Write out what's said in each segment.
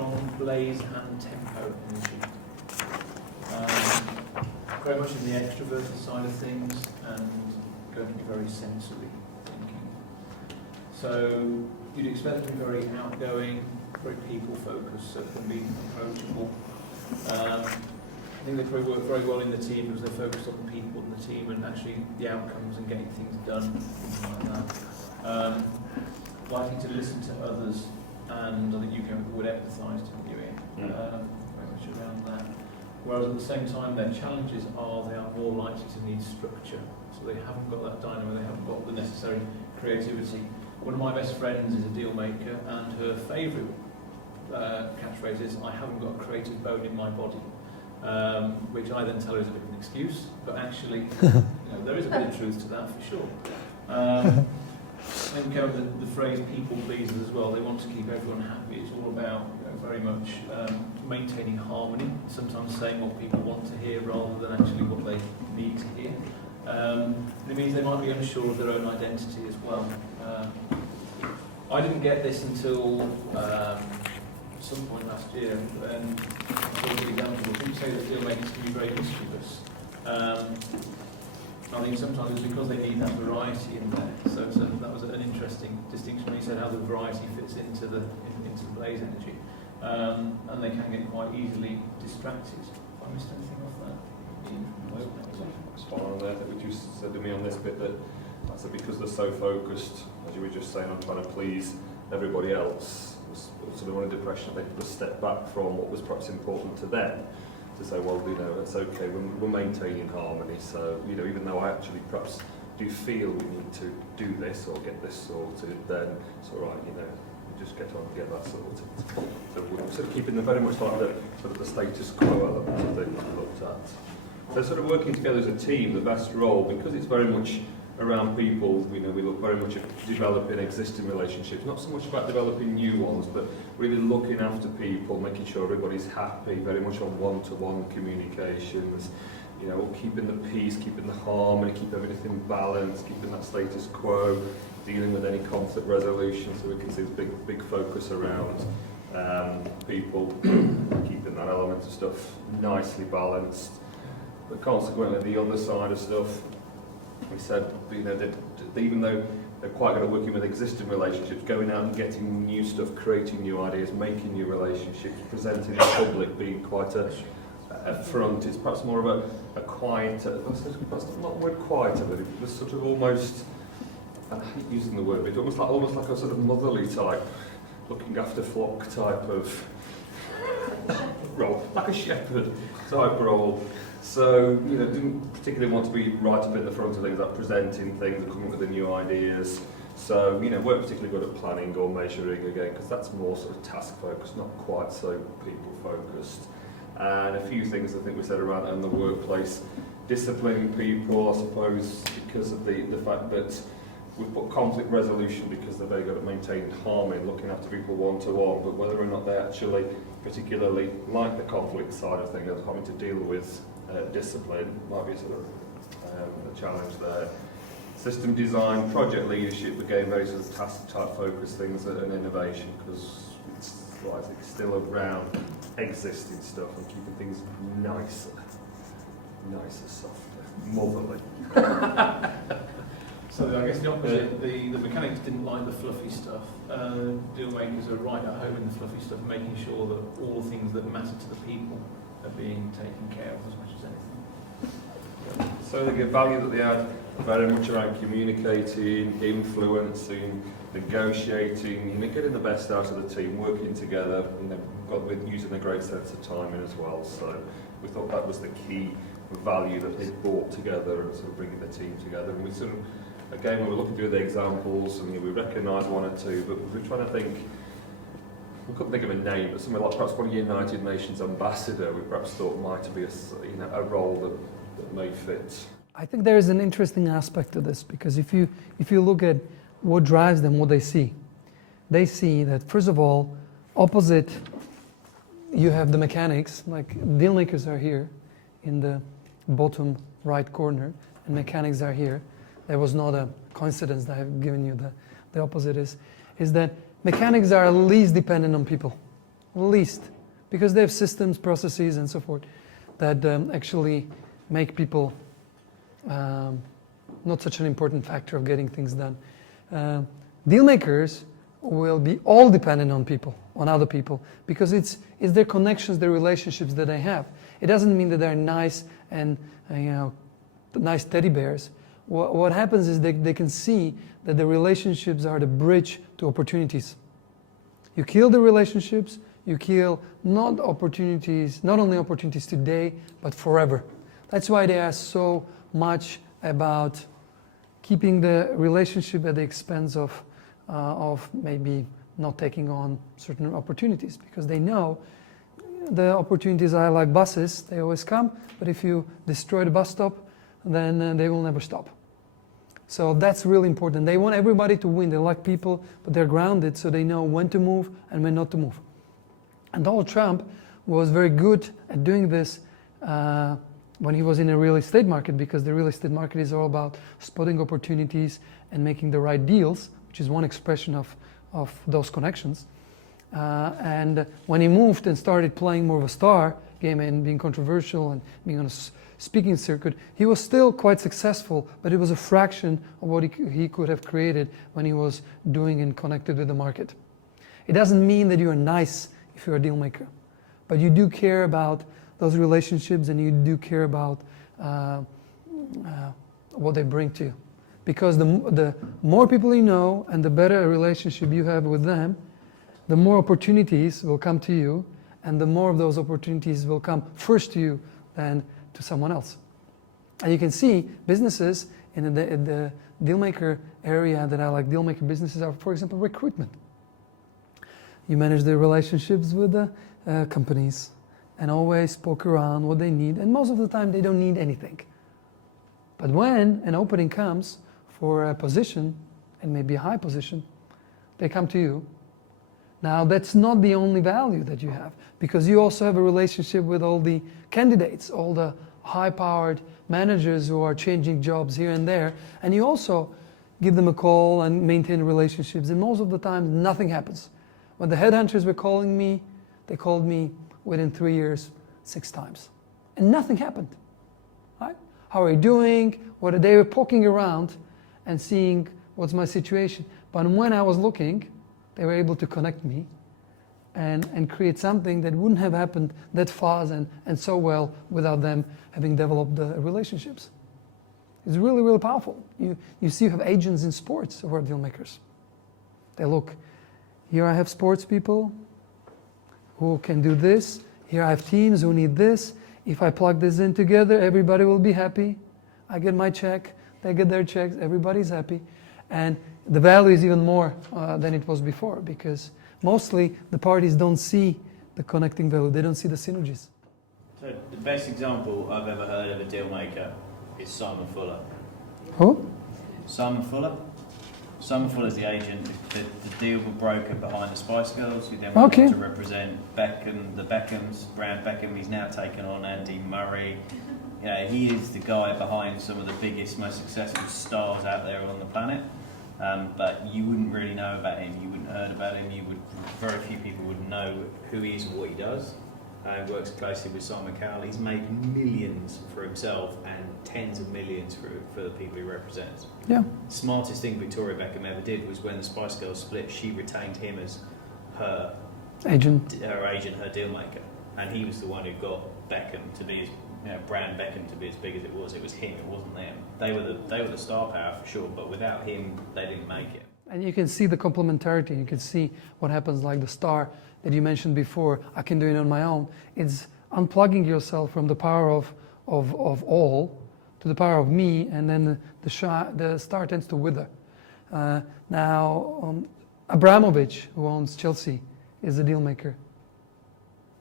from blaze and tempo energy. Very much in the extroverted side of things and going to be very sensory thinking. So you'd expect them to be very outgoing, very people focused, so can be approachable. I think they probably work very well in the team because they're focused on the people in the team and actually the outcomes and getting things done, things like that. Liking to listen to others, and I think you came with the word empathise, didn't you, Ian? Very much around that. Whereas at the same time, their challenges are they are more likely to need structure. So they haven't got that dynamo, they haven't got the necessary creativity. One of my best friends is a deal maker, and her favourite catchphrase is, "I haven't got a creative bone in my body," which I then tell her is a bit of an excuse, but actually, there is a bit of truth to that for sure. And we came up with the phrase "people pleasers" as well. They want to keep everyone happy. It's all about very much maintaining harmony. Sometimes saying what people want to hear rather than actually what they need to hear. It means they might be unsure of their own identity as well. I didn't get this until some point last year, and for example, people say that deal makers can be very mischievous. I think sometimes it's because they need that variety in there. So that was an interesting distinction when you said how the variety fits into the blaze energy, and they can get quite easily distracted. Have I missed anything off that? Spot on there. That you said to me on this bit that I said because they're so focused, as you were just saying, on trying to please everybody else, was sort of under depression. They could step back from what was perhaps important to them to say, well, it's okay. We're maintaining harmony. So even though I actually perhaps do feel we need to do this or get this sorted, then it's all right. Just get on and get that sorted. So we're sort of keeping them very much like the status quo element of things we looked at. So sort of working together as a team, the best role, because it's very much around people, we look very much at developing existing relationships, not so much about developing new ones, but really looking after people, making sure everybody's happy, very much on one-to-one communications, keeping the peace, keeping the harmony, keep everything balanced, keeping that status quo, dealing with any conflict resolution, so we can see this big focus around people, keeping that element of stuff nicely balanced. But consequently, the other side of stuff, we said, that even though they're quite good at working with existing relationships, going out and getting new stuff, creating new ideas, making new relationships, presenting in public, being quite a front, it's perhaps more of a quieter, that's not the word quieter, but it was sort of almost, I hate using the word, but almost like a sort of motherly type, looking after flock type of role, like a shepherd type role. So, didn't particularly want to be right up in the front of things, like presenting things and coming up with the new ideas. So, weren't particularly good at planning or measuring again, because that's more sort of task focused, not quite so people focused. And a few things I think we said around in the workplace, disciplining people, I suppose, because of the fact that we've put conflict resolution because they're very good at maintaining harmony, looking after people one-to-one, but whether or not they actually particularly like the conflict side of things, having to deal with discipline might be sort of a challenge there. System design, project leadership, again, very sort of task-type focused things and innovation, because it's still around existing stuff and keeping things nicer, softer, motherly. So I guess the opposite, the mechanics didn't like the fluffy stuff. Deal makers are right at home in the fluffy stuff, making sure that all the things that matter to the people are being taken care of as much as anything. So the value that they add very much around communicating, influencing, negotiating, getting the best out of the team, working together, with using a great sense of timing as well. So we thought that was the key value that they brought together and sort of bringing the team together. And we sort of, again, when we're looking through the examples, and we recognise one or two, but we're trying to think. We couldn't think of a name, but something like perhaps one United Nations ambassador we perhaps thought might be a role that may fit. I think there is an interesting aspect to this, because if you look at what drives them, what they see that, first of all, opposite, you have the mechanics, like deal makers are here in the bottom right corner, and mechanics are here. There was not a coincidence that I've given you the opposite is that mechanics are least dependent on people. least, because they have systems, processes, and so forth that actually make people not such an important factor of getting things done. Deal makers will be all dependent on people, on other people, because it's their connections, their relationships that they have. It doesn't mean that they're nice and nice teddy bears. What happens is they can see that the relationships are the bridge to opportunities. You kill the relationships, you kill not only opportunities today, but forever. That's why they are so much about keeping the relationship at the expense of maybe not taking on certain opportunities, because they know the opportunities are like buses, they always come, but if you destroy the bus stop, then they will never stop. So that's really important. They want everybody to win. They like people, but they're grounded, so they know when to move and when not to move. And Donald Trump was very good at doing this when he was in a real estate market, because the real estate market is all about spotting opportunities and making the right deals, which is one expression of those connections. And when he moved and started playing more of a star game and being controversial and being on a speaking circuit, he was still quite successful, but it was a fraction of what he could have created when he was doing and connected with the market. It doesn't mean that you are nice if you're a deal maker, but you do care about those relationships and you do care about what they bring to you. Because the more people you know and the better a relationship you have with them, the more opportunities will come to you, and the more of those opportunities will come first to you than to someone else. And you can see businesses in the deal maker area that are like deal maker businesses are, for example, recruitment. You manage the relationships with the companies and always poke around what they need, and most of the time they don't need anything. But when an opening comes for a position, and maybe a high position, they come to you. Now that's not the only value that you have, because you also have a relationship with all the candidates, all the high-powered managers who are changing jobs here and there, and you also give them a call and maintain relationships, and most of the time nothing happens. When the headhunters were calling me, they called me within 3 years 6 times, and nothing happened. Right? How are you doing? They were poking around and seeing what's my situation. But when I was looking, they were able to connect me and create something that wouldn't have happened that fast and so well without them having developed the relationships. It's really, really powerful. You see you have agents in sports who are deal makers. They look, here I have sports people who can do this. Here I have teams who need this. If I plug this in together, everybody will be happy. I get my check, they get their checks, everybody's happy. And the value is even more than it was before, because mostly the parties don't see the connecting value, they don't see the synergies. So the best example I've ever heard of a deal maker is Simon Fuller. Who? Simon Fuller? Simon Fuller's the agent, the deal broker behind the Spice Girls, who then went on to represent Beckham, the Beckhams, brand Beckham. He's now taken on Andy Murray. You know, he is the guy behind some of the biggest, most successful stars out there on the planet. But you wouldn't really know about him. You wouldn't heard about him. Very few people would know who he is and what he does. He works closely with Simon Cowell. He's made millions for himself and tens of millions for the people he represents. Yeah. Smartest thing Victoria Beckham ever did was when the Spice Girls split, she retained him as her agent, her deal maker, and he was the one who got Beckham to be brand Beckham to be as big as it was. It was him, it wasn't them. They were the star power for sure, but without him, they didn't make it. And you can see the complementarity. You can see what happens, like the star that you mentioned before. I can do it on my own. It's unplugging yourself from the power of all to the power of me, and then the star tends to wither. Now, Abramovich, who owns Chelsea, is a deal maker.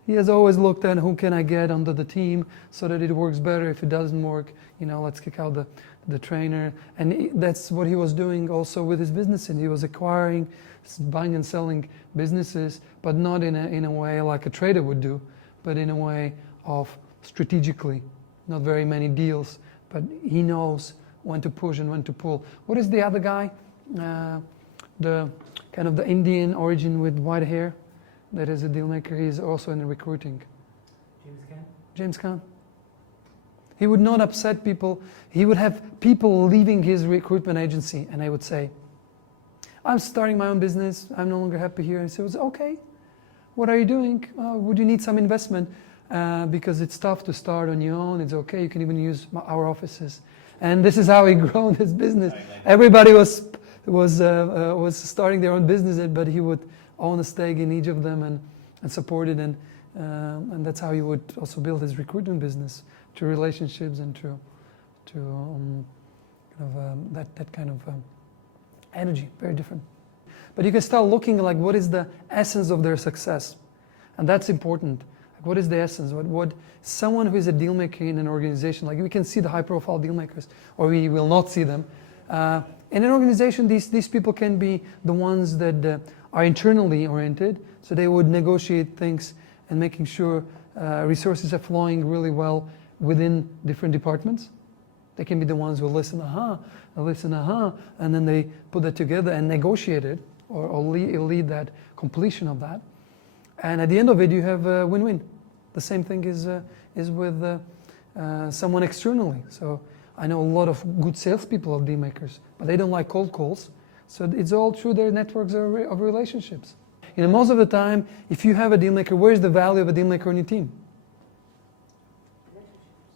He has always looked at who can I get under the team so that it works better. If it doesn't work, let's kick out the trainer. And that's what he was doing also with his business. And he was acquiring, buying and selling businesses, but not in a way like a trader would do, but in a way of strategically. Not very many deals, but he knows when to push and when to pull. What is the other guy? The kind of the Indian origin with white hair. that is a deal maker. He's also in recruiting. James Caan. He would not upset people. He would have people leaving his recruitment agency, and they would say, I'm starting my own business. I'm no longer happy here. And he says, okay, what are you doing? Would you need some investment? Because it's tough to start on your own. It's okay. You can even use our offices. And this is how he grown his business. Everybody was starting their own business, but he would own a stake in each of them and support it. And that's how he would also build his recruitment business, through relationships and through that kind of energy. Very different. But you can start looking like what is the essence of their success, and that's important. Like what is the essence? What someone who is a deal maker in an organization, like we can see the high-profile deal makers, or we will not see them. In an organization, these people can be the ones that are internally oriented, so they would negotiate things and making sure resources are flowing really well within different departments. They can be the ones who listen, and then they put that together and negotiate it, or lead that completion of that. And at the end of it, you have a win-win. The same thing is with someone externally. So I know a lot of good salespeople of deal makers, but they don't like cold calls. So it's all through their networks of relationships. You know, most of the time, if you have a deal maker, where's the value of a deal maker on your team?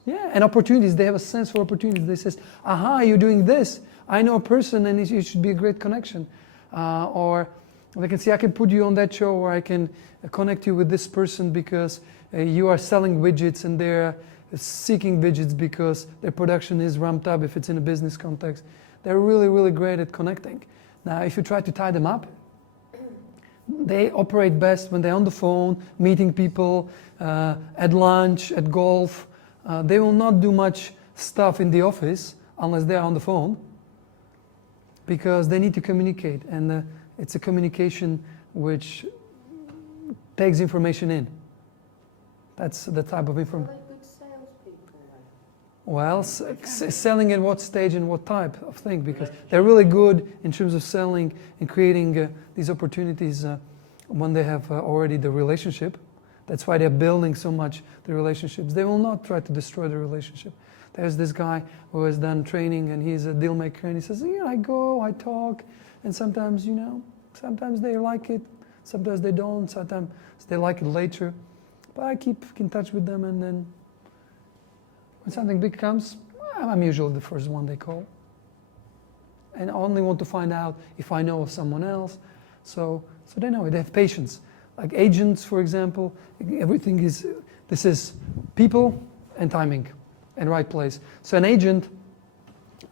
Yeah, and opportunities. They have a sense for opportunities. They says, aha, you're doing this. I know a person and it should be a great connection. Or they can see, I can put you on that show, or I can connect you with this person because you are selling widgets and they're seeking widgets because their production is ramped up if it's in a business context. They're really, really great at connecting. Now, if you try to tie them up, they operate best when they're on the phone, meeting people, at lunch, at golf. They will not do much stuff in the office unless they're on the phone, because they need to communicate, and it's a communication which takes information in. That's the type of information. Are they good salespeople then? Well, selling at what stage and what type of thing, because they're really good in terms of selling and creating these opportunities when they have already the relationship. That's why they're building so much the relationships. They will not try to destroy the relationship. There's this guy who has done training, and he's a deal maker, and he says, yeah, I go, I talk, and sometimes, sometimes they like it, sometimes they don't, sometimes they like it later. But I keep in touch with them, and then when something big comes, I'm usually the first one they call. And I only want to find out if I know of someone else. So they know it. They have patience. Like agents, for example, this is people and timing and right place. So an agent,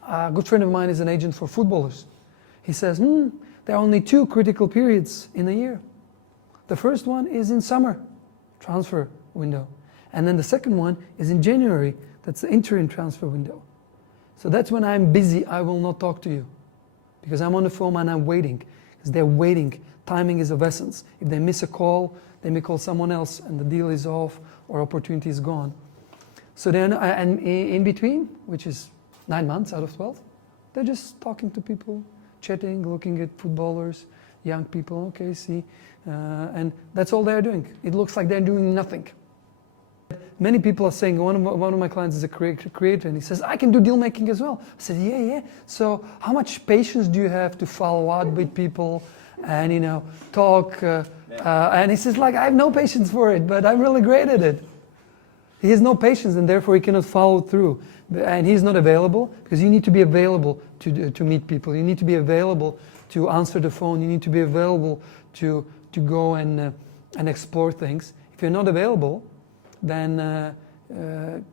a good friend of mine is an agent for footballers. He says, there are only 2 critical periods in a year. The first one is in summer, transfer window. And then the second one is in January, that's the interim transfer window. So that's when I'm busy, I will not talk to you, because I'm on the phone and I'm waiting, because they're waiting. Timing is of essence. If they miss a call, they may call someone else and the deal is off or opportunity is gone. So then, and in between, which is 9 months out of 12, they're just talking to people, chatting, looking at footballers, young people, okay, see. And that's all they're doing. It looks like they're doing nothing. Many people are saying, one of my clients is a creator, and he says, I can do deal making as well. I said, yeah. So how much patience do you have to follow up with people and, talk? And he says, I have no patience for it, but I'm really great at it. He has no patience, and therefore he cannot follow through. And he's not available, because you need to be available to meet people. You need to be available to answer the phone. You need to be available to go and explore things. If you're not available, then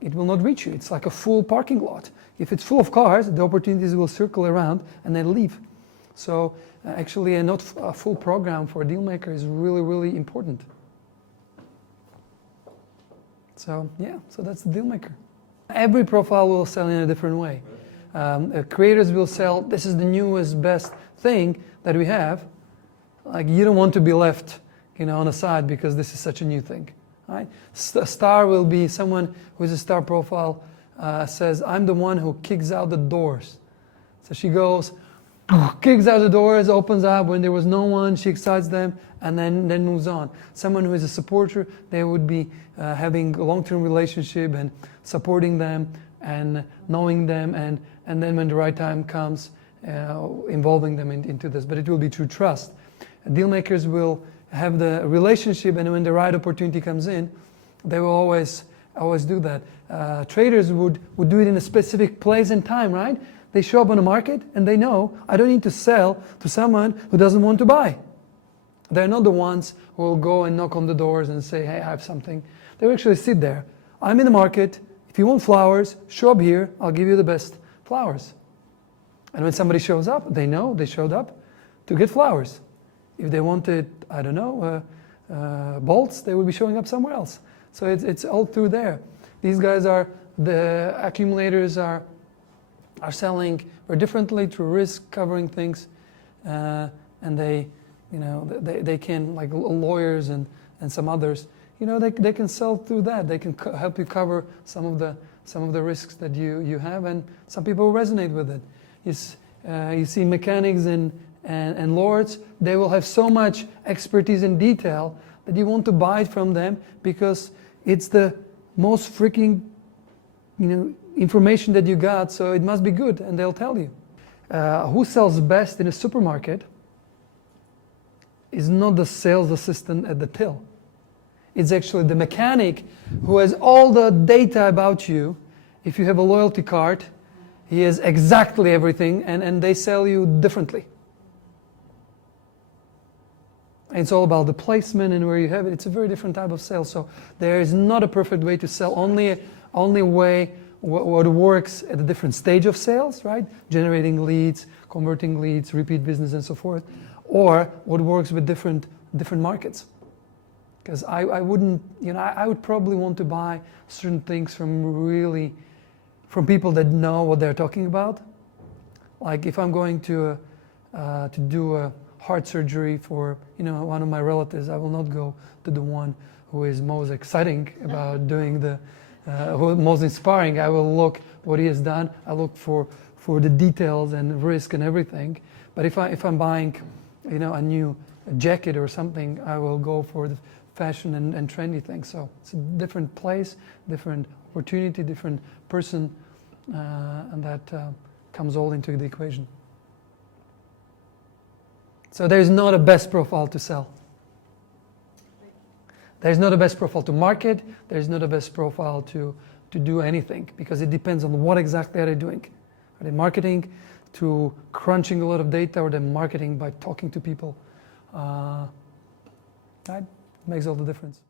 it will not reach you. It's like a full parking lot. If it's full of cars, the opportunities will circle around and then leave. So actually a full program for a deal maker is really, really important. So so that's the deal maker. Every profile will sell in a different way. Creators will sell, this is the newest, best thing that we have. Like, you don't want to be left, on the side because this is such a new thing. Right? Star will be someone who is a star profile, says, I'm the one who kicks out the doors. So she goes, kicks out the doors, opens up when there was no one, she excites them, and then moves on. Someone who is a supporter, they would be having a long-term relationship and supporting them and knowing them, and then when the right time comes, involving them into this. But it will be through trust. Deal makers will have the relationship, and when the right opportunity comes in, they will always do that. Traders would do it in a specific place and time, right? They show up on the market and they know, I don't need to sell to someone who doesn't want to buy. They're not the ones who will go and knock on the doors and say, hey, I have something. They will actually sit there. I'm in the market. If you want flowers, show up here. I'll give you the best flowers. And when somebody shows up, they know they showed up to get flowers. If they wanted, I don't know, bolts, they will be showing up somewhere else. So it's all through there. These guys the accumulators are selling very differently through risk, covering things, and they can, like lawyers and some others, they can sell through that. They can help you cover some of the risks that you have, and some people resonate with it. You see mechanics and lords, they will have so much expertise in detail that you want to buy it from them because it's the most freaking, information that you got, so it must be good, and they'll tell you. Who sells best in a supermarket is not the sales assistant at the till. It's actually the mechanic who has all the data about you. If you have a loyalty card, he has exactly everything, and they sell you differently. It's all about the placement and where you have it. It's a very different type of sale. So there is not a perfect way to sell. Only way what works at a different stage of sales, right? Generating leads, converting leads, repeat business, and so forth. Or what works with different markets. Because I wouldn't, I would probably want to buy certain things from people that know what they're talking about. Like if I'm going to do a heart surgery for one of my relatives, I will not go to the one who is most exciting about doing who is most inspiring. I will look what he has done. I look for the details and risk and everything. But if I'm buying a new jacket or something, I will go for the fashion and trendy things. So it's a different place, different opportunity, different person, and that comes all into the equation. So there's not a best profile to sell. There's not a best profile to market. There's not a best profile to do anything, because it depends on what exactly are they doing. Are they marketing through crunching a lot of data, or they're marketing by talking to people? Right? Makes all the difference.